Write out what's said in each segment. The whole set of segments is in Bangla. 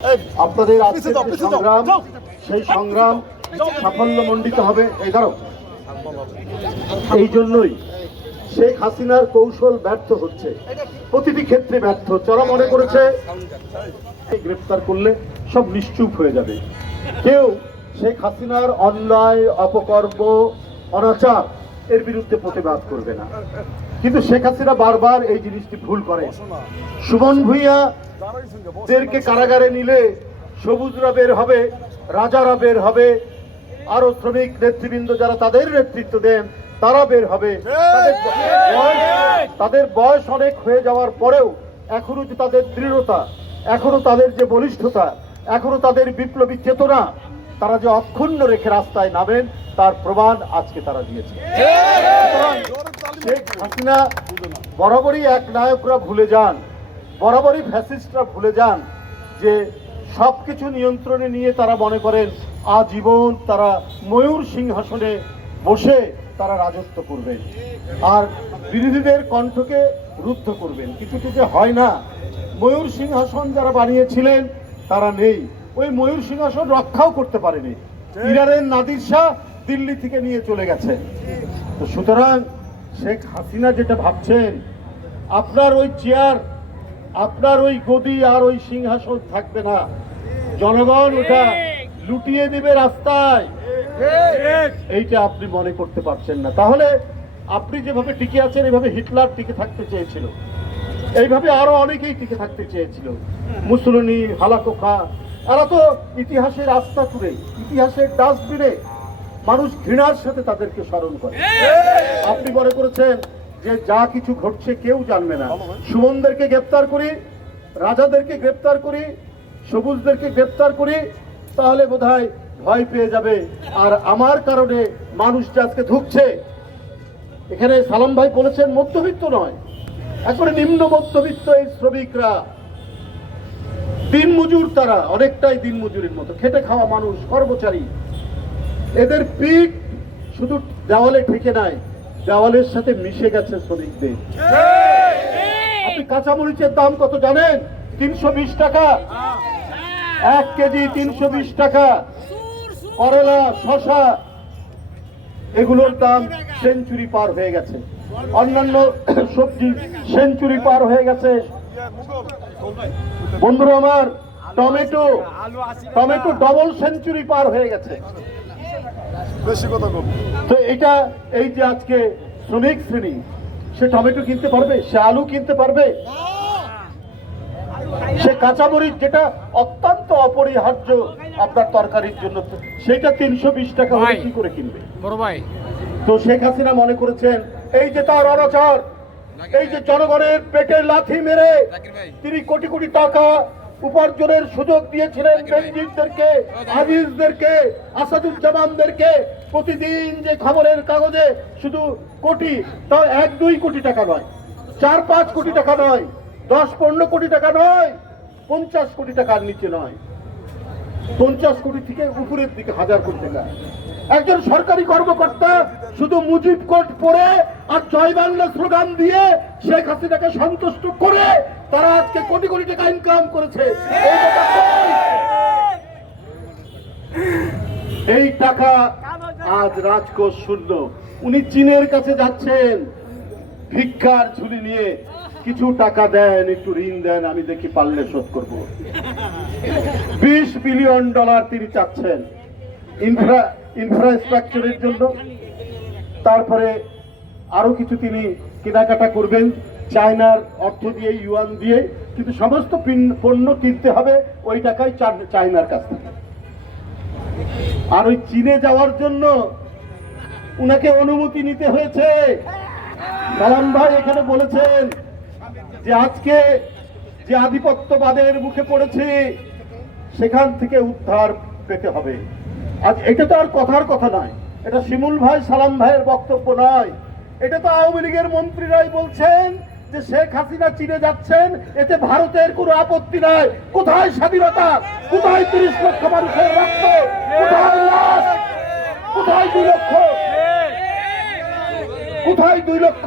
আপনাদের আজকের যে সংগ্রাম, সেই সংগ্রাম সাফল্যমণ্ডিত হবে। এই জন্যই শেখ হাসিনার কৌশল ব্যর্থ হচ্ছে, প্রতিটি ক্ষেত্রে ব্যর্থ হচ্ছে। ওরা মনে করেছে গ্রেফতার করলে সব নিশ্চুপ হয়ে যাবে, কেউ শেখ হাসিনার অন্যায়, অপকর্ম, অনাচার এর বিরুদ্ধে প্রতিবাদ করবে না। কিন্তু শেখ হাসিনা বারবার এই জিনিসটি ভুল করে। সুমন ভূঁইয়া দেরকে কারাগারে নিলে সবুজরা বের হবে, রাজারা বের হবে, আরো শ্রমিক নেতৃবৃন্দ যারা তাদের নেতৃত্ব দেন তারা বের হবে। তাদের বয়স অনেক হয়ে যাওয়ার পরেও এখনো যে তাদের দৃঢ়তা, এখনো তাদের যে বলিষ্ঠতা, এখনো তাদের বিপ্লবী চেতনা, তারা যে অক্ষুণ্ণ রেখে রাস্তায় নামেন তার প্রমাণ আজকে তারা দিয়েছে। শেখ হাসিনা বরাবরই এক নায়করা ভুলে যান, বরাবরই ফ্যাসিস্টরা ভুলে যান যে সবকিছু নিয়ন্ত্রণে নিয়ে তারা মনে করেন আজীবন তারা ময়ূর সিংহাসনে বসে তারা রাজত্ব করবেন আর বিরোধীদের কণ্ঠকে রুদ্ধ করবেন। কিছুটি যে হয় না, ময়ূর সিংহাসন যারা বানিয়েছিলেন তারা নেই, ওই ময়ূর সিংহাসন রক্ষাও করতে পারেনি। ইরানের নাদির শাহ দিল্লি থেকে নিয়ে চলে গেছে। তো সুতরাং শেখ হাসিনা যেটা ভাবছেন, আপনার ওই চেয়ার, আপনার ওই গদি আর ওই সিংহাসন থাকবে না, জনগণ ওটা লুটিয়ে দিবে রাস্তায়, এইটা আপনি মনে করতে পারছেন না। তাহলে আপনি যেভাবে টিকে আছেন, এইভাবে হিটলার টিকে থাকতে চেয়েছিল, এইভাবে আরো অনেকেই টিকে থাকতে চেয়েছিল, মুসলিনী, হালাকো খা, এরা তো ইতিহাসের রাস্তা তুলে, ইতিহাসের ডাস্টবিনে মানুষ ঘৃণার সাথে তাদেরকে স্মরণ করে। আপনি মনে করেছেন যে যা কিছু ঘটছে কেউ জানবে না। সুমনদেরকে গ্রেপ্তার করি, রাজাদেরকে গ্রেপ্তার করি, সবুজদেরকে গ্রেপ্তার করি, তাহলে বোধহয় ভয় পেয়ে যাবে। আর আমার কারণে মানুষ যে আজকে ধুকছে, এখানে সালাম ভাই বলেছেন মধ্যবিত্ত নয়, একবারে নিম্ন মধ্যবিত্ত এই শ্রমিকরা, দিনমজুর, তারা অনেকটাই দিনমজুরের মতো খেটে খাওয়া মানুষ, কর্মচারী, এদের পিঠ শুধু দেওয়ালে ঠেকে নাই, দেওয়ালের সাথে মিশে গেছে শ্রমিকদের। আপনি কাঁচামরিচের দাম কত জানেন? 320 টাকা 1 কেজি, 320 টাকা। করলা, শশা, এগুলোর দাম সেঞ্চুরি পার হয়ে গেছে। অন্যান্য সবজি সেঞ্চুরি পার হয়ে গেছে। বন্ধুরা আমার, টমেটো ডবল সেঞ্চুরি পার হয়ে গেছে। তো এটা, এই যে আজকে শ্রমিক শ্রেণী, সে টমেটো কিনতে পারবে, সে আলু কিনতে পারবে, সে কাঁচামরিচ যেটা অত্যন্ত অপরিহার্য আপনার তরকারির জন্য, সেটা 320 টাকা হলে কি করে কিনবে? তো শেখ হাসিনা মনে করেছেন এই যে তার অনাচার, এই যে জনগণের পেটে লাথি মেরে তিনি কোটি কোটি টাকা উপার্জনের সুযোগ দিয়েছিলেন বেনজিরদেরকে, আজিজদেরকে, আসাদুজ্জামানদেরকে, প্রতিদিন যে খবরের কাগজে শুধু কোটি, তাও 1-2 কোটি টাকা নয়, 4-5 কোটি টাকা নয়, 10-15 কোটি টাকা নয়, 50 কোটি টাকার নিচে নয়, 50 কোটি থেকে উপরের দিকে 1000 কোটি টাকা। একজন সরকারি কর্মকর্তা শুধু মুজিব কোট পরে আর জয় বাংলা স্লোগান দিয়ে শেখ হাসিনাকে সন্তুষ্ট করে তারা আজকে কোটি কোটি টাকা ইনকাম করেছে। এই টাকা আজ রাজকোষ শূন্য। উনি চীনের কাছে যাচ্ছেন ভিক্ষার ঝুলি নিয়ে, কিছু টাকা দেন, একটু ঋণ দেন, আমি দেখি পারলে শোধ করব। $20 বিলিয়ন তিনি চাচ্ছেন ইনফ্রাস্ট্রাকচারের জন্য। তারপরে আরো কিছু তিনি কেনাকাটা করবেন চায়নার অর্থ দিয়ে, ইউয়ান দিয়ে, কিন্তু সমস্ত পণ্য কিনতে হবে ওই টাকায় চায়নার কাছ থেকে। আর ওই চীনে যাওয়ার জন্য উনাকে অনুমতি নিতে হয়েছে। সালাম ভাই এখানে বলেছেন যে আজকে যে আধিপত্যবাদের মুখে পড়েছে সেখান থেকে উদ্ধার পেতে হবে। আজ এটা তো আর কথার কথা নয়, এটা শিমুল ভাই, সালাম ভাইয়ের বক্তব্য নয়, এটা তো আওয়ামী লীগের মন্ত্রীরাই বলছেন যে শেখ হাসিনা চীনে যাচ্ছেন, এতে ভারতের কোনো আপত্তি নাই। কোথায় স্বাধীনতা? কোথায় 30 লক্ষ মানুষের রক্ত? কোথায় লাশ? কোথায় 2 লক্ষ? কোথায় 2 লক্ষ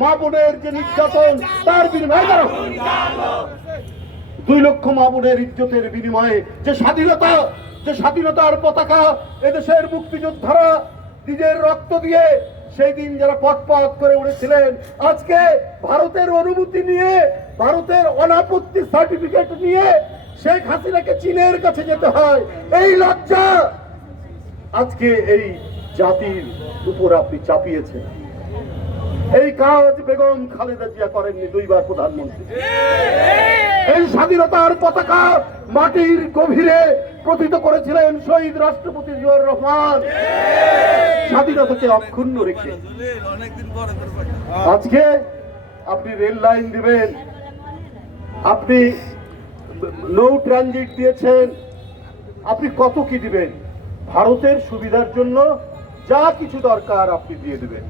মা বোনের যে নির্যাতন, তার বিনিময়ে 2 লক্ষ মা বোনের ইজ্জতের বিনিময়ে যে স্বাধীনতা, যে স্বাধীনতার পতাকা এদেশের মুক্তিযোদ্ধারা নিজের রক্ত দিয়ে সেই দিন যারা পথ করে উড়েছিলেন, আজকে ভারতের অনুমতি নিয়ে, ভারতের অনাপত্তি সার্টিফিকেট নিয়ে শেখ হাসিনাকে চীনের কাছে যেতে হয়। এই লজ্জা আজকে এই জাতির উপর আপনি চাপিয়েছেন। এই কাজ বেগম খালেদা জিয়া করেননি, 2 বার প্রধানমন্ত্রী। এই স্বাধীনতার পতাকা মাটির গভীরে প্রথিত করেছিলেন শহীদ রাষ্ট্রপতি জিয়াউর রহমান, স্বাধীনতাকে অক্ষুণ্ণ রেখে। আজকে আপনি রেল লাইন দিবেন, আপনি নৌ ট্রানজিট দিয়েছেন, আপনি কত কি দিবেন? ভারতের সুবিধার জন্য যা কিছু দরকার আপনি দিয়ে দেবেন।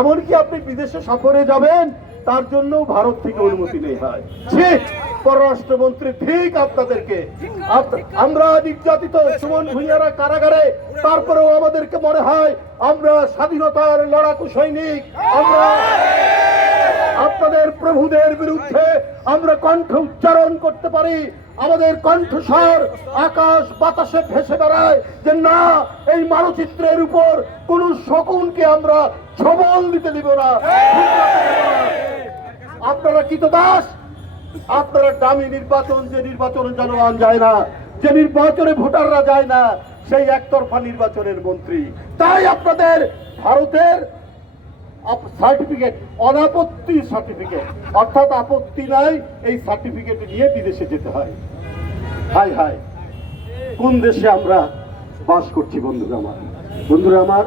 এমনকি আপনি বিদেশে সফরে যাবেন, তার জন্য ভারত থেকে অনুমতি নেই হয়। ঠিক পররাষ্ট্রমন্ত্রী, ঠিক আপনাদেরকে আমরা নির্যাতিত সুমন ভূঁইয়ারা কারাগারে, তারপরেও আমাদেরকে মনে হয় আমরা স্বাধীনতার লড়াকু সৈনিক। আমরা আপনাদের প্রভুদের বিরুদ্ধে আমরা কণ্ঠ উচ্চারণ করতে পারি। আমাদের কণ্ঠস্বর আকাশ বাতাসে ভেসে বেড়ায় যে না, এই মানচিত্রের উপর কোন শকুনকে আমরা ছবল দিতে দিব না। আপনারা কৃতদাস, আপনারা দামি নির্বাচন, যে নির্বাচনে জনগণ যায় না, যে নির্বাচনে ভোটাররা যায় না, সেই একতরফা নির্বাচনের মন্ত্রী। তাই আপনাদের ভারতের সার্টিফিকেট, অনাপত্তি সার্টিফিকেট, অর্থাৎ আপত্তি নাই, এই সার্টিফিকেট নিয়ে বিদেশে যেতে হয়। হায় হায়, কোন দেশে আমরা বাস করছি বন্ধুরা আমার।